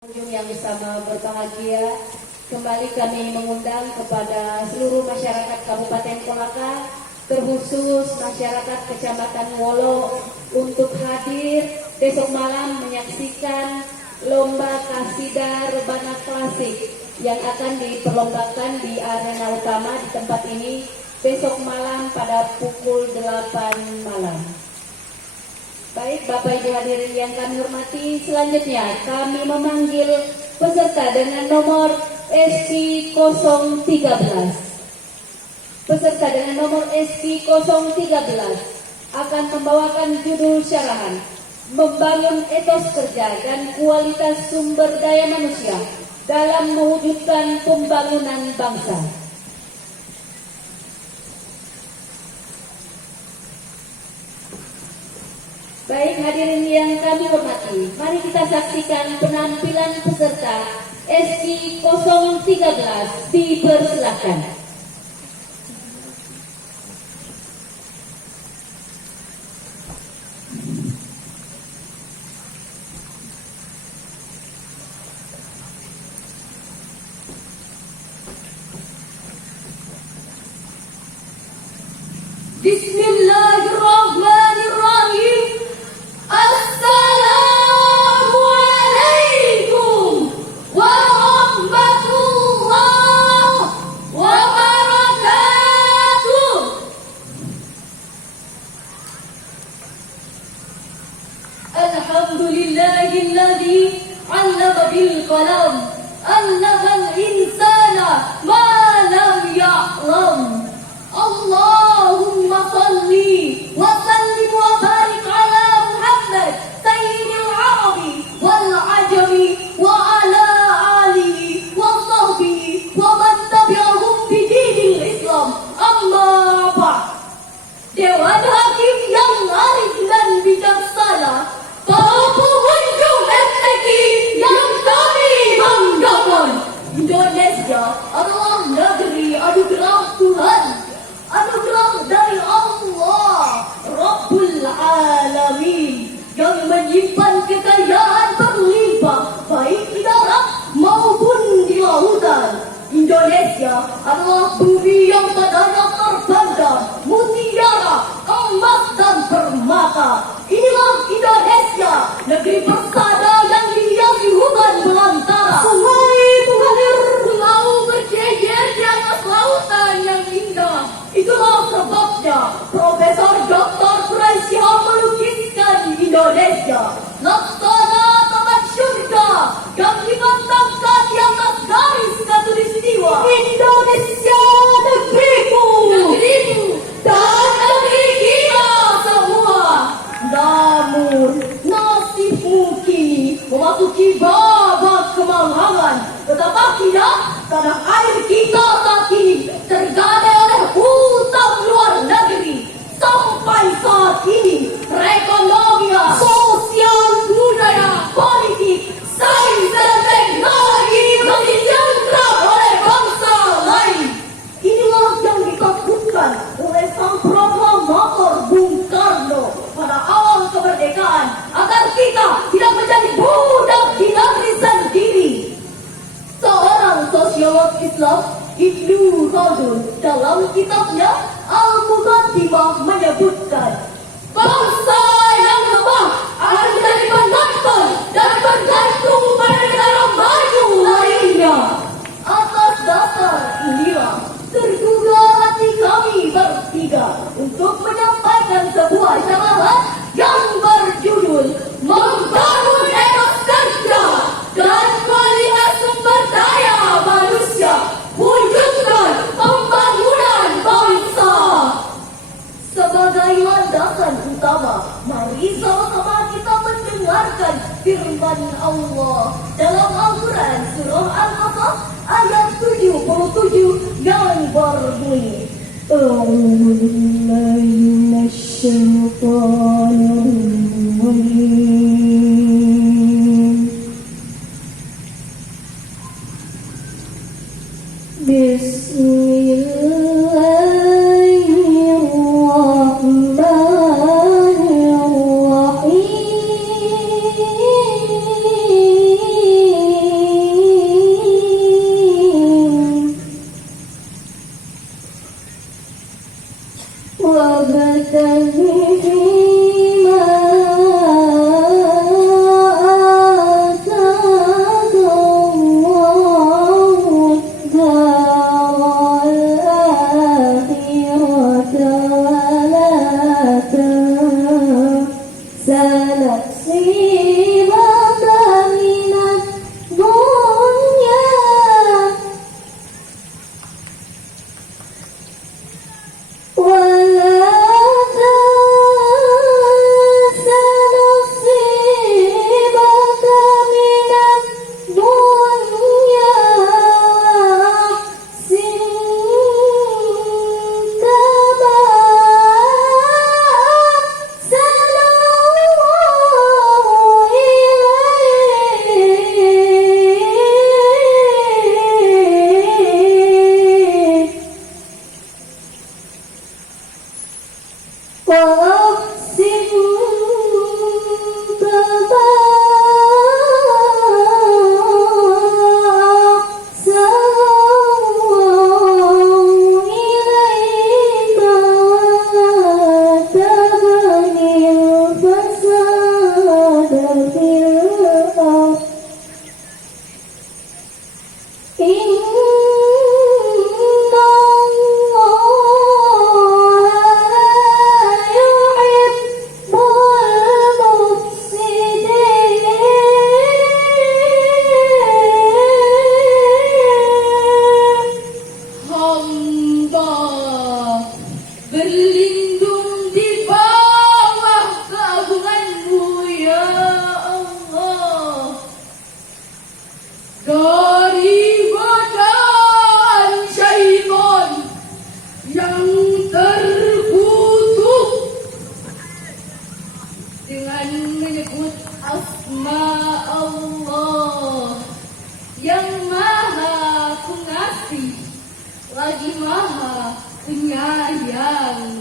Pengunjung yang sama berbahagia, kembali kami mengundang kepada seluruh masyarakat Kabupaten Kolaka, terkhusus masyarakat Kecamatan Wolo, untuk hadir besok malam menyaksikan lomba kasidah rebana klasik yang akan diperlombakan di arena utama di tempat ini besok malam pada pukul 8 malam. Baik, Bapak Ibu hadirin yang kami hormati, selanjutnya kami memanggil peserta dengan nomor SQ 013. Peserta dengan nomor SQ 013 akan membawakan judul syarahan Membangun Etos Kerja dan Kualitas Sumber Daya Manusia dalam Mewujudkan Pembangunan Bangsa. Baik hadirin yang kami hormati, mari kita saksikan penampilan peserta SQ 013, dipersilakan. Bismillahirrahmanirrahim. Assalamualaikum warahmatullahi wabarakatuh. Alhamdulillahilladzi 'allama bil qalam, 'allamal insana ma lam ya'lam. Allahumma salli wa sallim wa barik ala Muhammad sayyidil arabi wal ajami wa ala alihi wa sahbihi wa man tabi'ahum bi dinil Islam. Amma ba'd. Dewan Hakim yang arif dan bijaksana, para pengunjung FTQ yang kami banggakan, Indonesia adalah negeri anugerah Tuhan, anugerah dari Allah Rabbul Alamin yang menyimpan kekayaan berlimpah baik di darat maupun di lautan. Indonesia adalah bumi yang padanya terbandar mutiara, emas dan permata. Inilah Indonesia, negeri persada yang dihiasi hutan belantara, sungai mengalir, pulau berjejer di atas lautan yang indah. Itulah sebabnya Profesor Dr. Quraisyah melukiskan Indonesia, laksana taman surga yang dibentangkan di atas garis khatulistiwa. Indonesia negeriku, negerimu, dan negeri kita semua. Namun nasibmu kini memasuki babak kemalangan, tetapi tidak, tanah air kita saat ini tergadai oleh hutang luar negeri. Sampai saat ini perekonomian, sosial, budaya, politik, sains dan teknologi masih jangkrak oleh bangsa lain. Inilah yang ditakutkan oleh sang proklamator Bung Karno pada awal kemerdekaan, agar kita tidak menjadi budak di negeri sendiri. Seorang sosiolog Islam, Ibnu Khaldun, dalam kitabnya Al-Muqaddimah menyebutkan, bangsa yang lemah akan menjadi penonton dan bergantung pada negara maju lainnya. Atas dasar inilah tergugah hati kami bertiga untuk menyampaikan sebuah syarahan yang berjudul Membangun Etos Kerja dan Kualitas Sumber Daya Manusia, Wujudkan Pembangunan Bangsa. Sebagai landasan utama, mari sama-sama kita mendengarkan firman Allah dalam Al-Quran surah Al-Qasas ayat 77 yang berbunyi, A'udzu billahi minasyaitonir rajim. Bismillahirrahmanirrahim. dari godaan syaitan yang terkutuk dengan menyebut asma Allah yang maha pengasih lagi maha penyayang.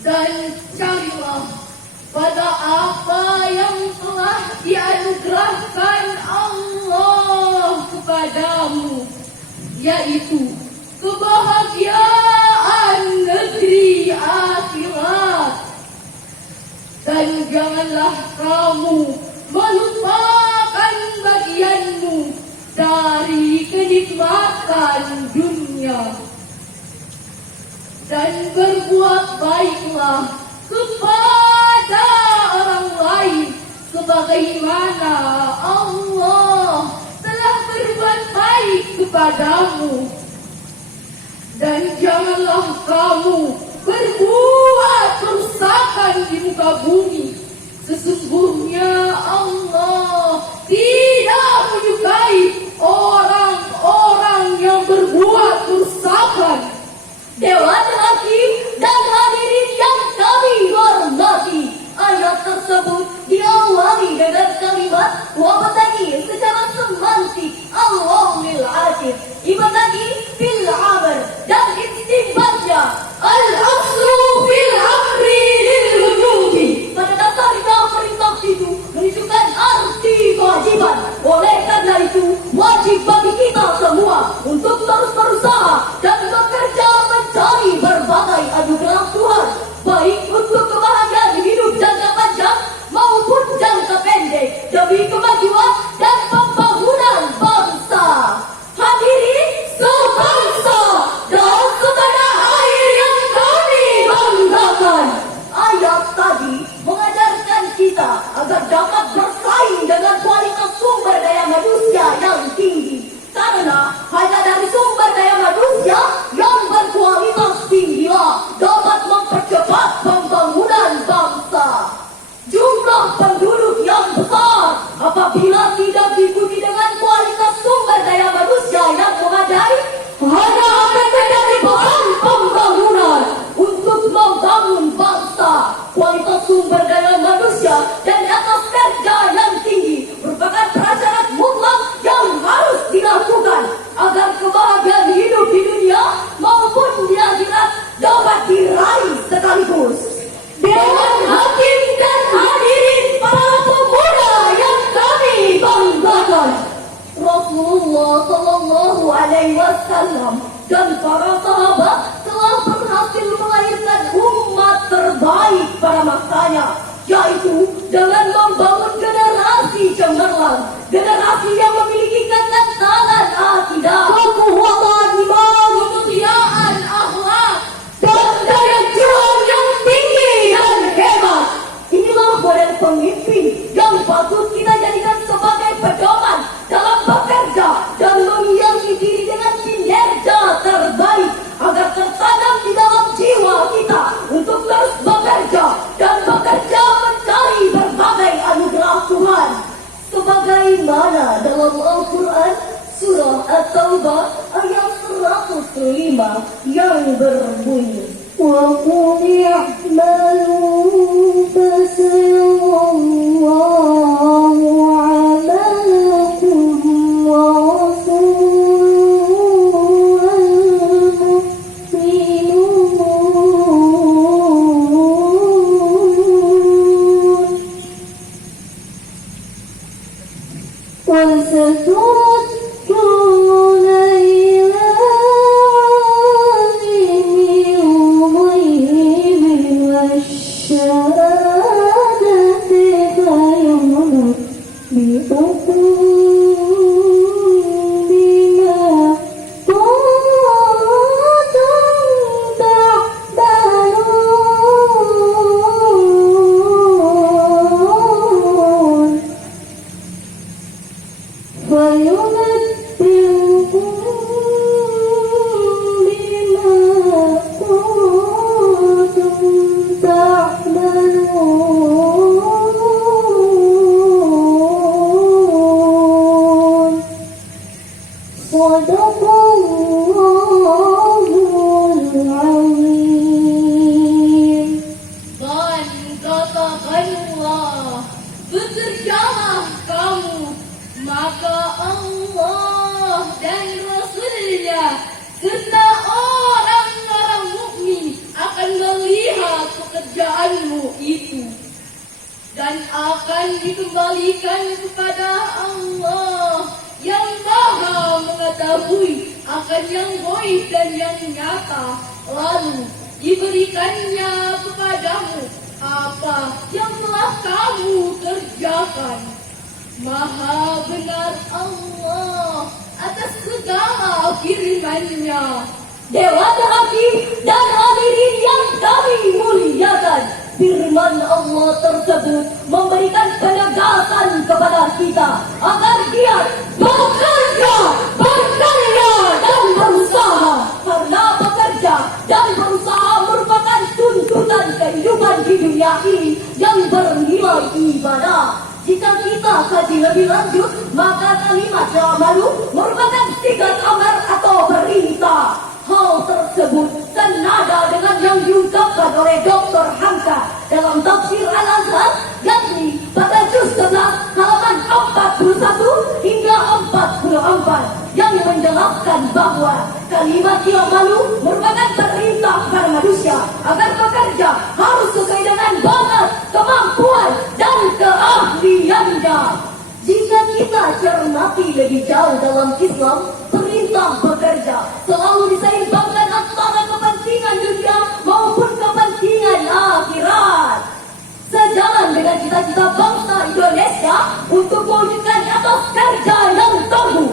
Dan carilah pada apa yang telah dianugerahkan Allah kepadamu, yaitu kebahagiaan negeri akhirat. Dan janganlah kamu melupakan bagianmu dari kenikmatan dunia. Dan berbuat baiklah kepada orang lain sebagaimana Allah telah berbuat baik kepadamu. Dan janganlah kamu berbuat kerusakan di muka bumi. Sesungguhnya Allah tidak menyukai orang-orang yang berbuat kerusakan. Dewan Hakim dan hadirin yang kami hormati, ayat tersebut diawali dengan kalimat wabtagi secara semantik Allahul Azim, ibadati bil amr, dan istinbatnya al-aslu bil amri lil wujubi. Pada dasarnya perintah itu menunjukkan arti kewajiban. Oleh karena itu wajib bagi kita semua untuk terus berusaha dan bekerja mencari berbagai anugerah Tuhan, baik untuk kebahagiaan hidup jangka panjang maupun jangka pendek, demi kemajuan dan pembangunan bangsa. Hadirin sebangsa dan setanah air yang kami banggakan, ayat tadi mengajarkan kita agar dapat bersaing dengan kualitas sumber daya manusia yang tinggi. Karena hanya dari sumber daya manusia yang berkualitas tinggilah dapat mempercepat pembangunan bangsa. Jumlah penduduk yang besar apabila tidak diikuti dengan kualitas sumber daya manusia yang memadai, hanya akan terjadi beban pembangunan untuk membangun bangsa. Kualitas sumber daya manusia dan atas kerja yang tinggi merupakan prasyarat mutlak yang harus dilakukan agar kebahagiaan hidup di dunia maupun di akhirat dapat diraih sekaligus. Dewan Hakim dan hadirin para pemuda yang kami banggakan, Rasulullah Sallallahu Alaihi Wasallam dan para sahabat telah berhasil melahirkan umat terbaik pada masanya, yaitu dengan membangun generasi cemerlang, generasi yang memiliki kekentalan akidah, kekuatan iman, kemuliaan akhlak, dan daya juang yang tinggi dan hebat. Inilah model pemimpin yang patut kita jadikan sebagai pedoman dalam bekerja dan menghiasi diri dengan kinerja terbaik, agar tertanam di dalam jiwa kita untuk terus bekerja dan bekerja mencari berbagai anugerah Tuhan. Sebagaimana dalam Al-Quran surah At-Taubah ayat 105 yang berbunyi, وَقُلْ اعْمَلُوا فَسَيَرَى اللَّهُ عَمَلَكُمْ وَرَسُولُهُ وَالْمُؤْمِنُونَ وَسَتُرَدُّونَ إِلَى عَالِمِ الْغَيْبِ وَالشَّهَادَةِ فَيُنَبِّئُكُم بِمَا كُنتُمْ تَعْمَلُونَ. وَيُنَبِّئُكُم بِمَا كُنتُمْ تَعْمَلُونَ. Dan katakanlah, bekerjalah kamu, maka Allah dan Rasulnya serta orang-orang mukmin akan melihat pekerjaanmu itu dan akan dikembalikan kepada Allah yang Maha mengetahui akan yang gaib dan yang nyata, lalu diberikannya kepadamu apa yang telah kamu kerjakan. Maha benar Allah atas segala firman-Nya. Dewa Hakim dan hadirin yang kami muliakan, firman Allah tersebut memberikan penegasan kepada kita agar giat bekerja, berkarya dan berusaha, karena bekerja dan berusaha merupakan tuntutan kehidupan di dunia ini yang bernilai ibadah. Jika kita kaji lebih lanjut, maka kalimat ya'malu merupakan sigat amar atau perintah. Hal tersebut senada dengan yang diungkapkan oleh Dr. Hamka dalam tafsir Al-Azhar, yakni pada juz 11 halaman 41 hingga 44, yang menjelaskan bahwa kalimat ya'malu merupakan perintah kepada manusia agar bekerja harus sesuai dengan bakat, kemampuan, dan keahliannya. Jika kita cermati lebih jauh dalam Islam, perintah bekerja selalu diseimbangkan antara kepentingan dunia maupun kepentingan akhirat. Sejalan dengan cita-cita bangsa Indonesia untuk mewujudkan atas kerja yang tangguh,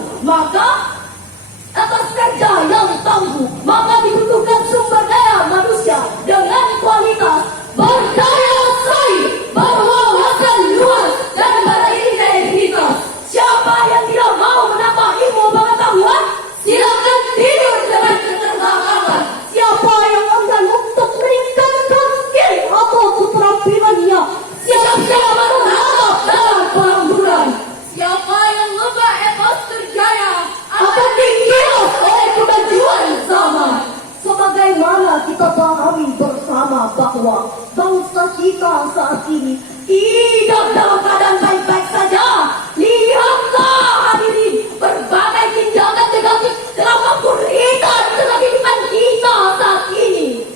maka dibutuhkan sumber daya manusia dengan kualitas berdaya saing, berwawasan luas, dan berintegritas. Siapa yang tidak mau menambah ilmu pengetahuan, silakan tidur dengan keterbelakangan. Siapa yang enggan untuk meningkatkan skill atau keterampilannya, siap-siap menghadap dalam pengangguran. Siapa yang lebah etos terjaya Akan dikilas oleh kemajuan zaman. Sebagaimana kita pahami bersama bahwa bangsa kita saat ini tidak dalam keadaan baik-baik saja. Lihatlah hadirin, berbagai tindakan negatif telah menggulingkan kehidupan kita saat ini.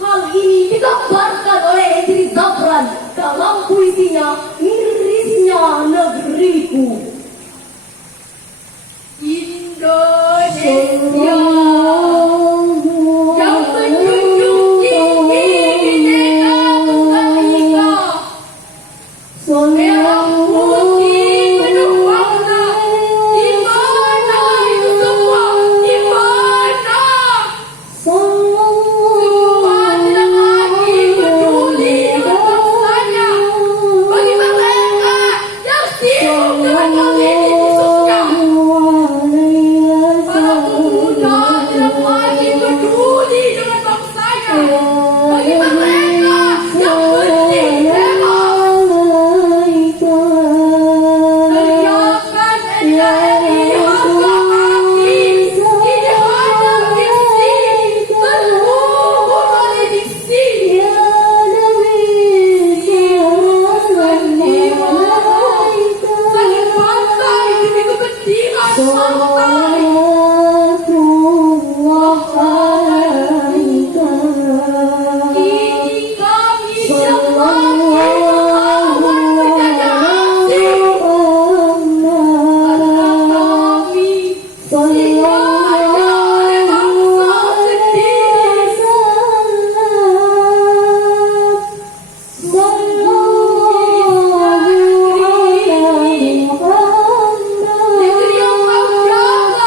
Hal ini digambarkan oleh Hendri Zafran dalam puisinya Mirisnya Negeriku. Indonesia yang menjunjung tinggi Bhinneka Tunggal Ika, merah putih penuh warna, di mana itu semua, di mana semua tidak lagi peduli dengan bangsanya. Bagi mereka yang sibuk dengan politik khususnya, para pemuda tidak lagi peduli dengan bangsanya. Bagi mereka yang penting teriakan NKRI harga mati, kini hanya diksi, terhubung oleh diksi. Saling pantai demi kepentingan partai. Kini kami siap lagi melawan penjajah asing, karena kami dikuasai oleh bangsa sendiri. Negeri yang kau jaga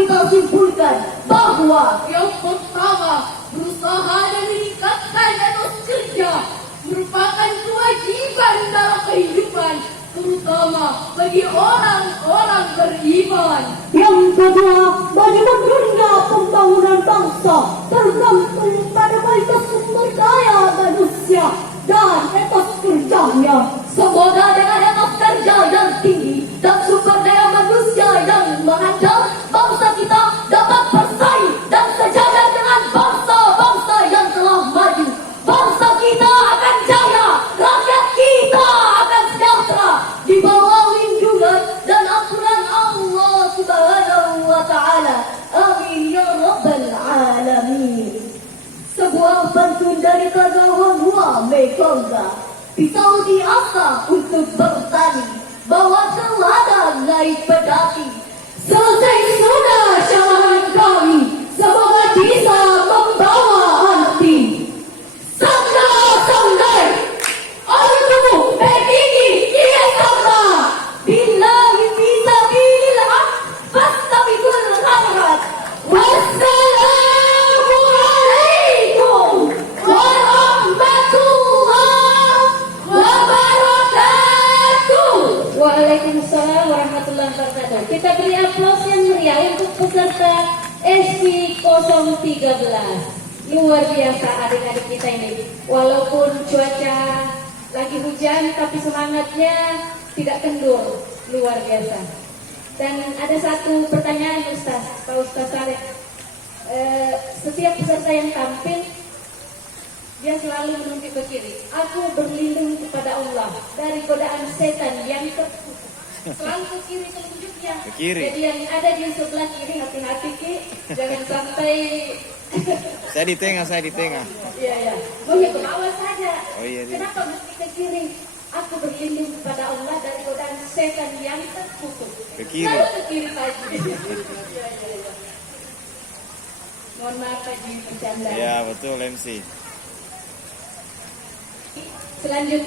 kita simpulkan bahwa Yang pertama, berusaha dan meningkatkan etos kerja merupakan kewajiban dalam kehidupan, terutama bagi orang-orang beriman. yang kedua, bagi mundurnya pembangunan bangsa tergantung pada kualitas sumber daya manusia dan etos kerjanya. Semoga dengan etos kerja yang tinggi dan sumber daya manusia yang mengandalkan, bangsa kita dapat bersaing dan sejajar dengan bangsa-bangsa yang telah maju. Bangsa kita akan jaya, rakyat kita akan sejahtera di bawah lindungan dan aturan Allah Subhanahu wa Ta'ala. Amin ya Rabbal Alamin. Sebuah pantun dari Kagawangwa Mekonga, pisau diasah untuk bertani, bawa ke ladang naik pedati. Selesai sudah syarahan kami, semoga bisa membawa arti. Sangga, aduh, begini, iya sama. Billahi fisabilillah, fastabikul khairat. Wassalamualaikum warahmatullahi wabarakatuh. Waalaikumsalam warahmatullahi wabarakatuh. Kita beri aplaus yang meriah untuk peserta SI013. Luar biasa adik-adik kita ini. Walaupun cuaca lagi hujan, tapi semangatnya tidak kendur. Luar biasa. Dan ada satu pertanyaan Ustaz, Pak Ustaz Saleh. Setiap peserta yang tampil, dia selalu menunjuk ke kiri. Aku berlindung kepada Allah dari godaan setan yang terkutuk. Selalu ke kiri telunjuknya. Ke kiri. Jadi yang ada di sebelah kiri, hati-hati Ki, jangan sampai. Saya di tengah. Iya ya. Oh ya, ke bawah saja. Oh iya, iya. Kenapa mesti ke kiri? Aku berlindung kepada Allah dari godaan setan yang terkutuk. Ke kiri. Selalu ke kiri saja. Iya. Mohon maaf Haji bercanda. Ya betul MC. Selanjutnya